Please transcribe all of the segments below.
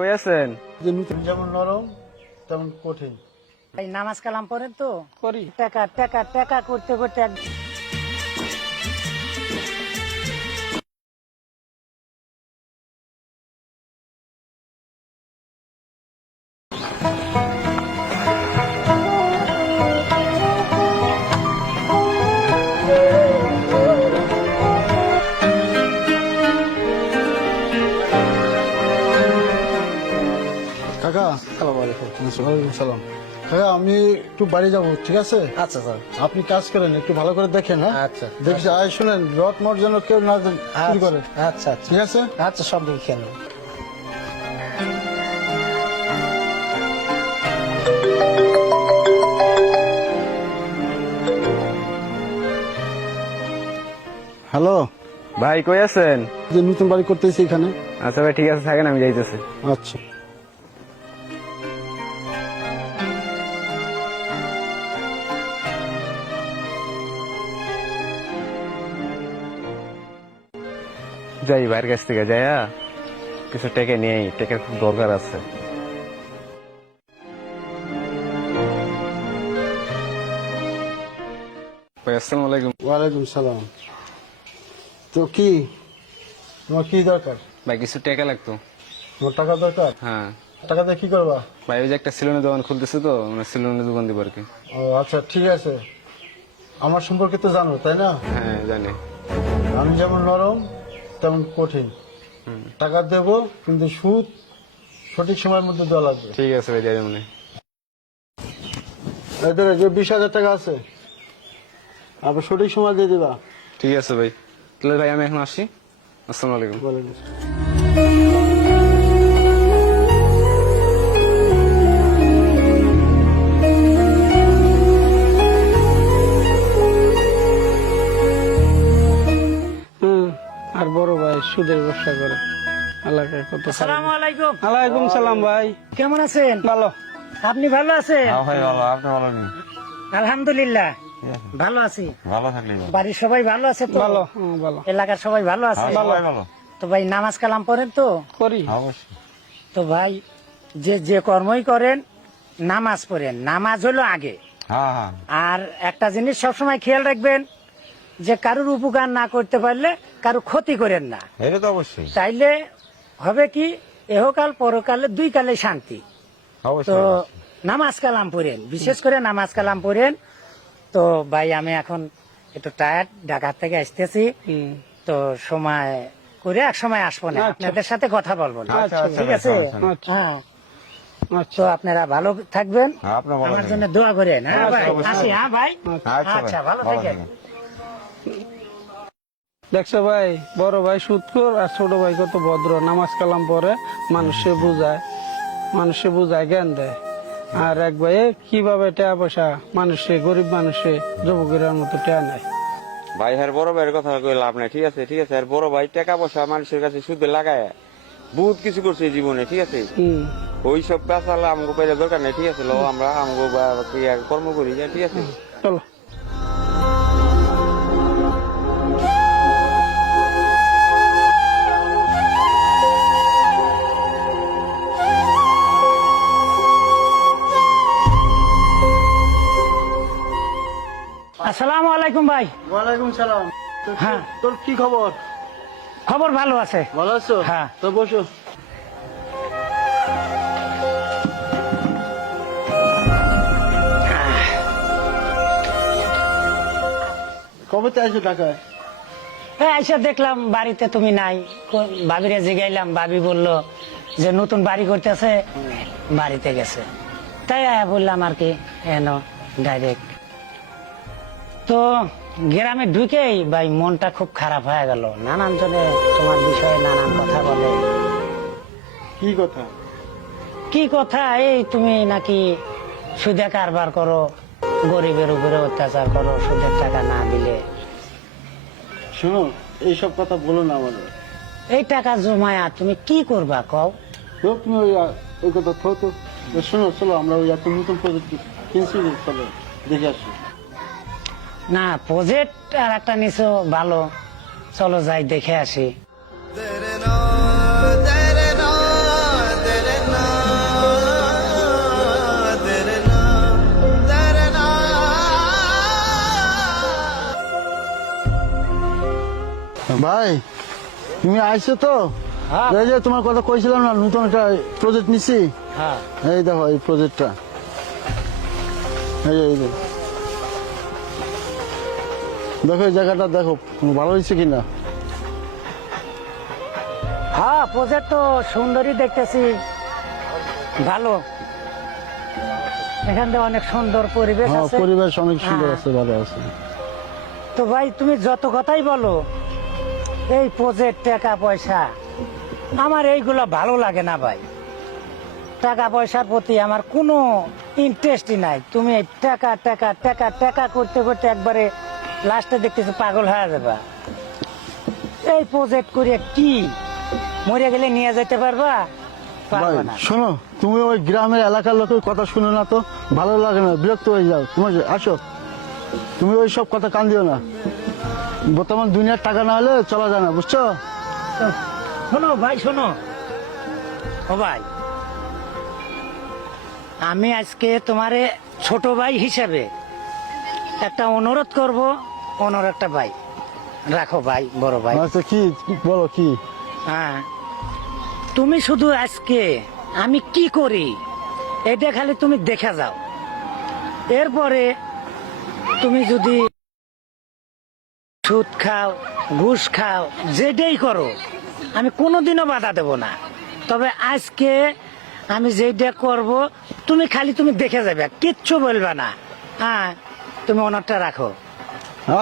কই আছেন? যেমন নরম তেমন কঠিন। এই নামাজ কালাম পড়েন তো করি। টাকা টাকা টাকা করতে করতে কাকা ওয়ালাইকুম সালাম। কাকা আমি একটু বাড়ি যাবো, ঠিক আছে? আচ্ছা স্যার। আপনি কাজ করেন, একটু ভালো করে দেখেন। হ্যাঁ আচ্ছা। দেখি আয় শুনেন, রথ মর যেন কেউ না চুরি করে। আচ্ছা আচ্ছা ঠিক আছে? আচ্ছা, সব দিন খেয়াল। হ্যালো ভাই কই আছেন? যে নতুন বাড়ি করতেছি এখানে। আচ্ছা ভাই ঠিক আছে, থাকেন, আমি যাইতেছি। আচ্ছা যাই ভাইয়ের কাছ থেকে যাইয়া কিছু টেকে নিয়ে টেকের খুব দরকার আছে। ভাই আসসালামু আলাইকুম। ওয়ালাইকুম সালাম। তো কি তোমার কি দরকার? ভাই কিছু টেকা লাগতো। তোমার টাকা দরকার? হ্যাঁ টাকা দিয়ে কি করবা? ভাই ওই যে একটা সেলুনের দোকান খুলতেছে, তো মানে সেলুনের দোকান দিব আর কি। ও আচ্ছা ঠিক আছে, আমার সম্পর্কে তো জানো তাই না? হ্যাঁ জানি। আমি যেমন নরম তেমন কঠিন। টাকা দেবো কিন্তু সুদ সঠিক সময়ের মধ্যে দেওয়া লাগবে। ঠিক আছে ভাই, যাই মনে। এদের যে 20,000 টাকা আছে আবার সঠিক সময় দিয়ে দিবা। ঠিক আছে ভাই, তাহলে ভাই আমি এখন আসি। আসসালামু আলাইকুম। বলে আর বড় ভাই সুদের ব্যবসা করে এলাকায় কত। আসসালামু আলাইকুম। ওয়ালাইকুম সালাম ভাই। কেমন আছেন? ভালো। আপনি ভালো আছেন? ভাই ভালো, আপনি ভালো নেই? আলহামদুলিল্লাহ ভালো আছি। ভালো থাকলে বাড়ির সবাই ভালো আছে তো? ভালো ভালো এলাকার সবাই ভালো আছে? ভালো। তো ভাই নামাজ কালাম পড়েন তো? করি। অবশ্যই। তো ভাই যে যে কর্মই করেন নামাজ পড়েন, নামাজ হলো আগে। হ্যাঁ হ্যাঁ। আর একটা জিনিস সবসময় খেয়াল রাখবেন যে কারোর উপকার না করতে পারলে কারো ক্ষতি করেন না, এটা তো অবশ্যই। তাইলে হবে কি এহকাল পরকালে দুই কালে শান্তি। তো নামাজ কালাম পড়েন, বিশেষ করে নামাজ কালাম পড়েন। তো ভাই আমি এখন একটু টায়ার্ড, ঢাকা থেকে আসতেছি, তো সময় করে এক সময় আসবো না, আচ্ছা। আপনাদের সাথে কথা বলবো না। আচ্ছা, আচ্ছা, ঠিক আছে? আচ্ছা। হ্যাঁ, আচ্ছা তো আপনারা ভালো থাকবেন, আপনার ভালো আমার থাকবেন। জন্য দোয়া করেন। হ্যাঁ আচ্ছা, ভাই, অবশ্যই। আসি। হ্যাঁ ভাই, আচ্ছা ভাই, আচ্ছা ভালো থাকেন। দেখছো ভাই, বড় ভাই সুদখোর আর ছোট ভাই কত ভদ্র, নামাজ কালাম পরে মানুষে বুঝায় জ্ঞান দেয়। আর এক ভাই কিভাবে টাকা পয়সা মানুষে, গরিব মানুষে যুবকের মতো টাকা নেয়। ভাই হ্যাঁ বড় ভাইয়ের কথা কই লাভ নাই। ঠিক আছে ঠিক আছে, আর বড় ভাই টাকা পয়সা মানুষের কাছে সুদে লাগায় বহুত কিছু করছে এই জীবনে। ঠিক আছে, ওই সব পেশালে আমাকে পাইলে দরকার নেই। ঠিক আছে, লো আমরা আমাকে কর্ম করি যাই। ঠিক আছে, চলো। আসসালামু আলাইকুম ভাই। ওয়ালাইকুম সালাম। হ্যাঁ। তোর কি খবর? খবর ভালো আছে। ভালো আছো? হ্যাঁ। তো বসো। কবে তো আসো ঢাকায়? হ্যাঁ, এসে দেখলাম বাড়িতে তুমি নাই, ভাবিরে জিগাইলাম, ভাবি বললো যে নতুন বাড়ি করতেছে, বাড়িতে গেছে, তাই বললাম আর কি এনো ডাইরেক্ট। তো গ্রামে ঢুকেই ভাই মনটা খুব খারাপ হয়ে গেল, নানান জনে তোমার বিষয়ে নানান কথা বলে। কি কথা? কি কথা? এই তুমি নাকি সুদে কারবার করো, গরিবের উপরে অত্যাচার করো, সুদের টাকা না দিলে। শোনো, এইসব কথা বলো না আমাদের। এই টাকা জমায়া তুমি কি করবা কও? তো তুমি ওই কথা থো তো। শোনো, চলো আমরা ওই এত নতুন প্রজেক্ট কিনছি, চলো দেখে আসি। না, প্রজেক্ট আর একটা নিছো ভালো, চলো যাই দেখে আসি। ভাই তুমি আইছো তো? হ্যাঁ। এই যে তোমার কথা কইছিলাম না, নতুন একটা প্রজেক্ট নিছি। হ্যাঁ এই দেখো এই প্রজেক্টটা, এই যে দেখো এই জায়গাটা দেখো ভালো হয়েছে কিনা। হ্যাঁ প্রজেক্ট তো সুন্দরই দেখতেছি, ভালো। এখান থেকে অনেক সুন্দর পরিবেশ হ্যাঁ আছে। পরিবেশ অনেক সুন্দর হ্যাঁ। আছে, ভালো আছে। তো ভাই তুমি যত কথাই বলো, এই প্রজেক্ট টাকা পয়সা আমার এইগুলো ভালো লাগে না ভাই। টাকা পয়সার প্রতি আমার কোনো ইন্টারেস্টই নাই। তুমি এই টাকা টাকা টাকা টাকা করতে করতে একবারে লাস্টে দেখতেছি পাগল হয়ে যাবা। এই প্রজেক্ট করে কি মরে গেলে নিয়ে যেতে পারবা? ভাই পারবা না। শোনো, তুমি ওই গ্রামের এলাকার লোকের কথা শুনে না তো, ভালো লাগে না, বিরক্ত হয়ে যাও। তোমার আসো, তুমি ওই সব কথা কান দিও না। বর্তমান দুনিয়ার টাকা না হলে চলা যায় না, বুঝছো? শোনো ভাই, শোনো ও ভাই, আমি আজকে তোমারে ছোট ভাই হিসেবে একটা অনুরোধ করব। অনুরোধটা ভাই রাখো ভাই, বড় ভাই। আচ্ছা কি বলো, কি? হ্যাঁ, তুমি শুধু আজকে আমি কি করি এটা খালি তুমি দেখে যাও। এরপরে তুমি যদি সুদ খাও, ঘুষ খাও, যেটাই করো, আমি কোনোদিনও বাধা দেব না। তবে আজকে আমি যেটা করব তুমি খালি তুমি দেখে যাবে, কিচ্ছু বলবে না। হ্যাঁ, তুমি অনারটা রাখো।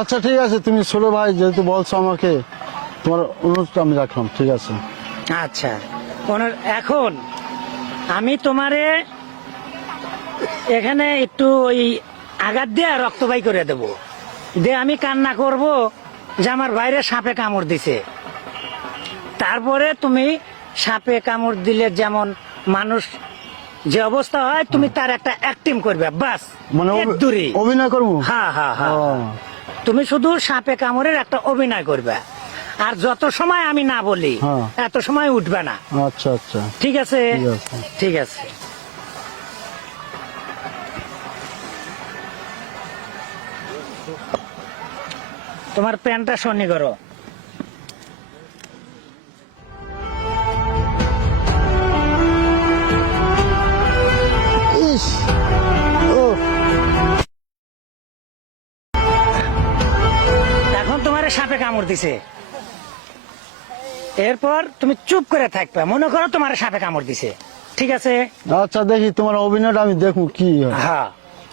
আচ্ছা ঠিক আছে, তুমি ছোট ভাই যেহেতু বলছো আমাকে, তোমার অনুরোধটা আমি রাখলাম, ঠিক আছে। আচ্ছা, এখন আমি তোমারে এখানে একটু ওই আঘাত দিয়ে রক্ত বাই করে দেব, দিয়ে আমি কান্না করব যে আমার বাইরে সাপে কামড় দিছে। তারপরে তুমি সাপে কামড় দিলে যেমন মানুষ যে অবস্থা হয়, তুমি তার একটা অ্যাক্টিং করবে, বাস মানে দূরে। অভিনয় করবো? হ্যাঁ হ্যাঁ হ্যাঁ, ও, তুমি শুধু সাপে কামড়ের একটা অভিনয় করবে, আর যত সময় আমি না বলি হ্যাঁ। এত সময় উঠবে না। আচ্ছা আচ্ছা ঠিক আছে? ঠিক আছে। ঠিক আছে। তোমার প্যান্টটা সন্নি করো। ইস, ও এখন তোমার সাপে কামড় দিছে, এরপর তুমি চুপ করে থাকবে, মনে করো তোমার সাপে কামড় দিছে। ঠিক আছে? আচ্ছা দেখি তোমার অভিনয়টা আমি দেখবো কি হয়। হ্যাঁ,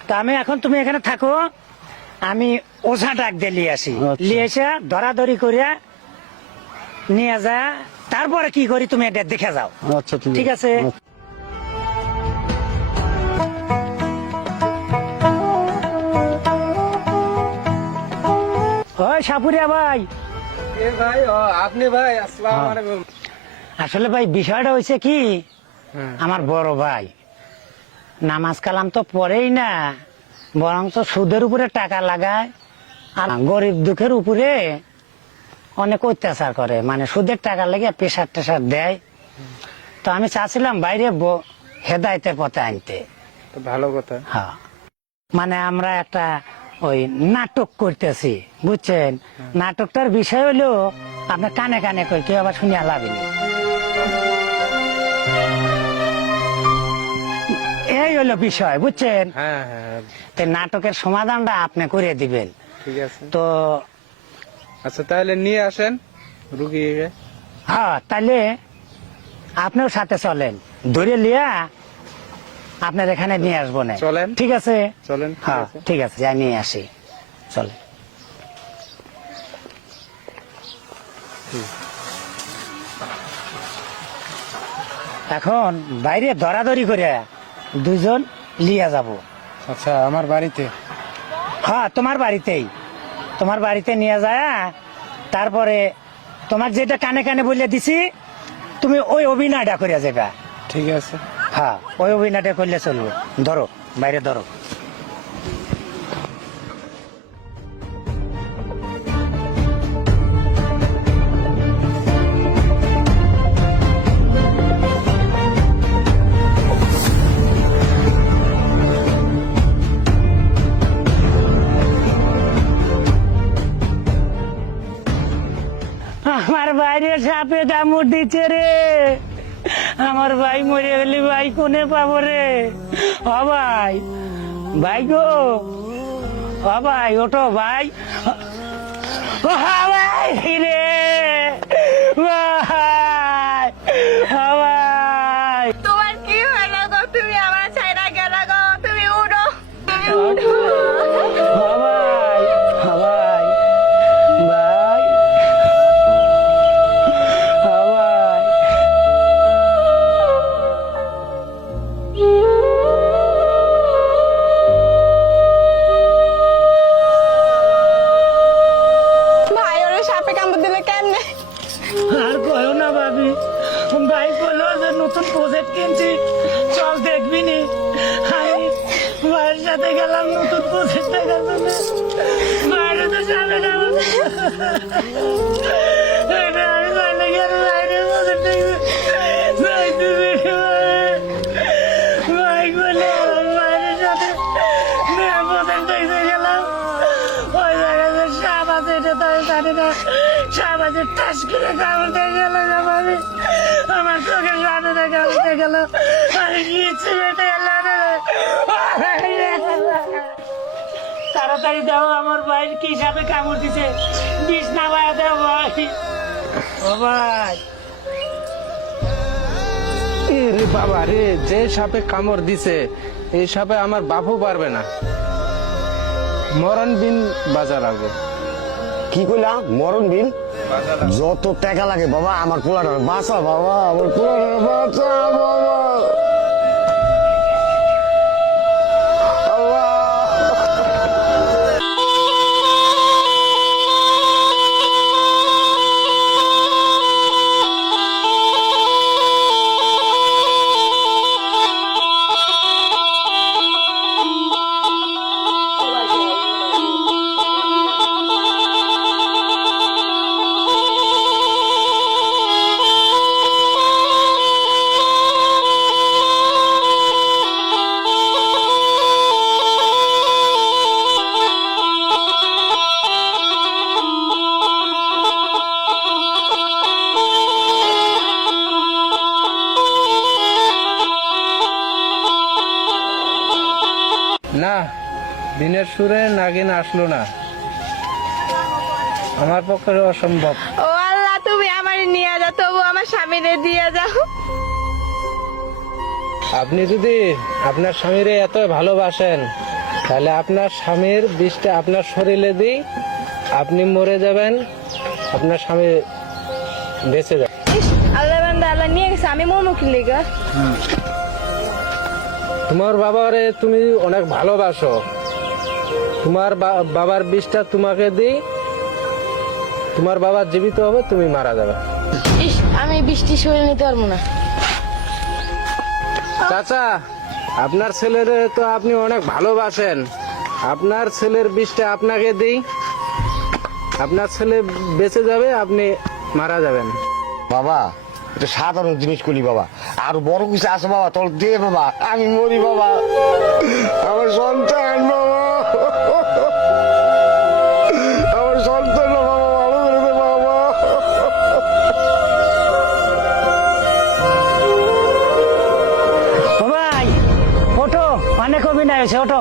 তা আমি এখন তুমি এখানে থাকো, আমি ওঝা ডাক দিয়ে নিয়ে আসি। আচ্ছা। নিয়ে এসে ধরাধরি করিয়া নিয়ে যা, তারপরে কি করি তুমি এটা দেখে যাও। আচ্ছা ঠিক আছে? আচ্ছা। ওই সাপুরিয়া ভাই, ভাই আপনি ভাই, আসসালামু আলাইকুম। আসলে ভাই বিষয়টা হয়েছে কি, আমার বড় ভাই নামাজ কালাম তো পড়েই না, বরং তো সুদের উপরে টাকা লাগায় আর গরিব দুঃখের উপরে অনেক অত্যাচার করে, মানে সুদের টাকা লেগে প্রেশার টেশার দেয়। তো আমি চাচ্ছিলাম বাইরে হেদায়েতের পথে আনতে। ভালো কথা। হ্যাঁ, মানে আমরা একটা ওই নাটক করতেছি, বুঝছেন? নাটকটার বিষয় হলো আপনার কানে কানে কই, কেউ আবার শুনিয়া লাভিনি। এই হলো বিষয়, বুঝছেন? হ্যাঁ হ্যাঁ তো নাটকের সমাধানটা আপনি করে দিবেন। ঠিক আছে। তো আচ্ছা তাহলে নিয়ে আসেন রুগীকে। হ্যাঁ, তাহলে আপনিও সাথে চলেন, ধরে লিয়া আপনার এখানে নিয়ে আসবো না। চলেন। ঠিক আছে? চলেন। ঠিক হ্যাঁ আছে। ঠিক আছে, যাই নিয়ে আসি, চলে। এখন বাইরে ধরাধরি করে দুজন লিয়া যাব। আচ্ছা আমার বাড়িতে? হ্যাঁ, তোমার বাড়িতেই, তোমার বাড়িতে নিয়ে যায়, তারপরে তোমার যেটা কানে কানে বলে দিছি তুমি ওই অভিনয়টা করে যাবে। ঠিক আছে। হ্যাঁ, ওই অভিনয়টা করলে চলবে। ধরো, বাইরে ধরো। সাপে কামড় দিচ্ছে রে, আমার ভাই মরে গেলি ভাই কোনে পাবো রে? ও ভাই, ভাই গো, ও ভাই ওঠো ভাই, ও ভাই রে ভাই, ও ভাই। তোমার কি হলো গো? তুমি আমার ছাইরা গেলা গো, তুমি উঠো, তুমি উঠো। ও ভাই, ও ভাই, ভাই, ও ভাই। ভাই ওরে সাপে কামড় দিলে কেমনে? আর কয়ো না ভাবি, ভাই বললো যে নতুন প্রজেক্ট কিনছি, চল দেখবি নি। আমি ভাইয়ের সাথে গেলাম নতুন প্রজেক্ট দেখার জন্য। বাইরে তো যাবে না, আমি বাইরে গেলে বাইরে প্রজেক্ট ভাই বলে বাইরের সাথে প্রজেক্ট দেখতে গেলাম। ওই জায়গায় সাপ আছে, এটা তো আমি জানি না। সাপ আছে, টাস করে কামড়তে গেল ভাবি, আমার চোখের সামনে কামড়তে গেল। আমি গিয়েছি বেটে তাড়াতাড়ি দাও, আমার ভাই কি সাপে কামড় দিছে, বিষ নামায় দাও ভাই। ও ভাই, রে বাবা রে, যে সাপে কামড় দিছে এই সাপে আমার বাপও পারবে না, মরণ বিন বাজার লাগবে। কি কইলা? মরণ বিল? যত টাকা লাগে বাবা আমার পোলাটার বাঁচা, বাবা আমার পোলাটার বাঁচা বাবা। না, দিনের সুরে নাগিন আসলো না, আমার পক্ষে অসম্ভব। ও আল্লাহ, তুমি আমার নিয়ে যাও, তবু আমার স্বামীরে দিয়ে যাও। আপনি যদি আপনার স্বামীরে এত ভালোবাসেন তাহলে আপনার স্বামীর বিষটা আপনার শরীরে দিই, আপনি মরে যাবেন, আপনার স্বামী বেঁচে যাবে। ইস, আল্লাহ বান্দা আল্লাহ নিয়ে গেছে, আমি মোর মুখি লেগা। তোমার বাবারে তুমি অনেক ভালোবাসো, তোমার বাবার বিষটা তোমাকে দিই, তোমার বাবা জীবিত হবে, তুমি মারা যাবে। ইস, আমি বৃষ্টি সরিয়ে নিতে পারবো না। চাচা, আপনার ছেলের তো আপনি অনেক ভালোবাসেন, আপনার ছেলের বিষটা আপনাকে দিই, আপনার ছেলে বেঁচে যাবে, আপনি মারা যাবেন। বাবা এটা সাধারণ জিনিস করি বাবা, আর বড় কিছু আছে বাবা, তোর দে বাবা, আমি মরি বাবা, আমার সন্তান বাবা, আমার সন্তান বাবা, ভালো করে দে বাবা। ও ভাই ওঠো, অনেক অভিনয় হয়েছে, ওঠো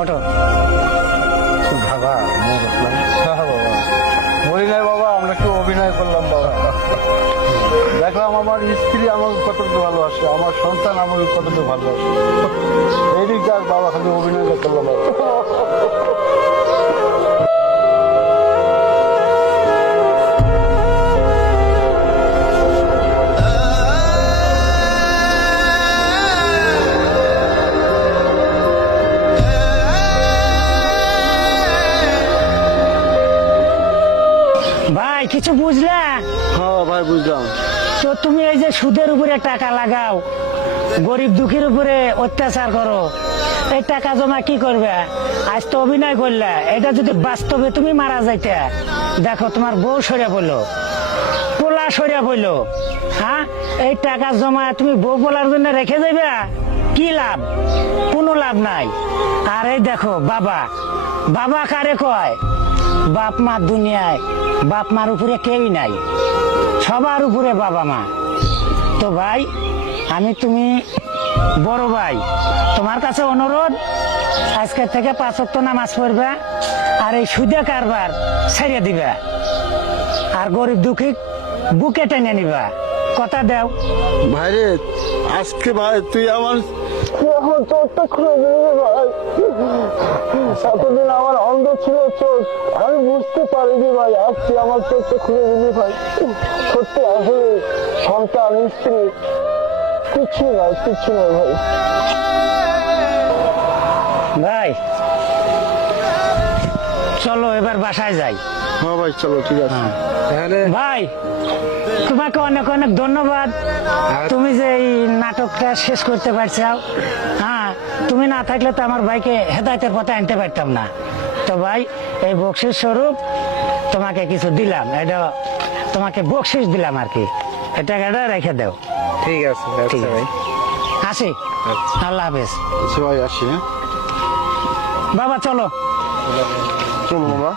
ওঠো। বাবা মরি নাই বাবা, আমরা একটু অভিনয় করলাম বাবা। দেখলাম আমার স্ত্রী আমাকে কতটুকু ভালোবাসে, আমার সন্তান আমাকে কতটুকু ভালোবাসে, এই দিকটা আর বাবা খালি অভিনয় করলাম বাবা। ভাই কিছু বুঝলা? হ্যাঁ ভাই বুঝলাম। তো তুমি এই যে সুদের উপরে টাকা লাগাও, গরিব দুঃখীর উপরে অত্যাচার করো, এই টাকা জমা কি করবে? আজ তো অভিনয় করলে, এটা যদি বাস্তবে তুমি মারা যাইতে, দেখো তোমার বউ সরিয়া বললো, পোলা সরিয়া বললো, হ্যাঁ এই টাকা জমা তুমি বউ পোলার জন্য রেখে যাবে, কি লাভ? কোনো লাভ নাই। আর এই দেখো বাবা, বাবা কারে কয়? বাপ মা দুনিয়ায়, বাপ মার উপরে কেউই নাই, সবার উপরে বাবা মা। তো ভাই, আমি তুমি বড় ভাই, তোমার কাছে অনুরোধ, আজকে থেকে 5 ওয়াক্ত নামাজ পড়বে, আর এই সুদে কারবার ছেড়ে দিবা, আর গরিব দুঃখী বুকে টেনে নিবা। কথা দাও। ভাইরে, আজকে ভাই তুই আমার চোখটা খুলে দিলি রে ভাই। এতদিন আমার অন্ধ ছিল চোখ, আমি বুঝতে পারিনি ভাই, আজকে আমার চোখটা খুলে দিলি ভাই। সত্যি আসলে সন্তান স্ত্রী কিচ্ছু নাই ভাই। ভাই চলো এবার বাসায় যাই। হ্যাঁ ভাই, চলো, ঠিক আছে। তাহলে ভাই তোমাকে অনেক অনেক ধন্যবাদ, তুমি যে এই নাটকটা শেষ করতে পারছো। হ্যাঁ, তুমি না থাকলে তো আমার ভাইকে হেদায়েতের পথে আনতে পারতাম না। তো ভাই, এই বকশিস স্বরূপ তোমাকে কিছু দিলাম, এটা তোমাকে বকশিস দিলাম আর কি, এটা রেখে দাও। ঠিক আছে, ঠিক আচ্ছা আছে। ভাই। আসি, আল্লাহ হাফেজ। আচ্ছা ভাই, আসি। হ্যাঁ, বাবা চলো। চলো বাবা।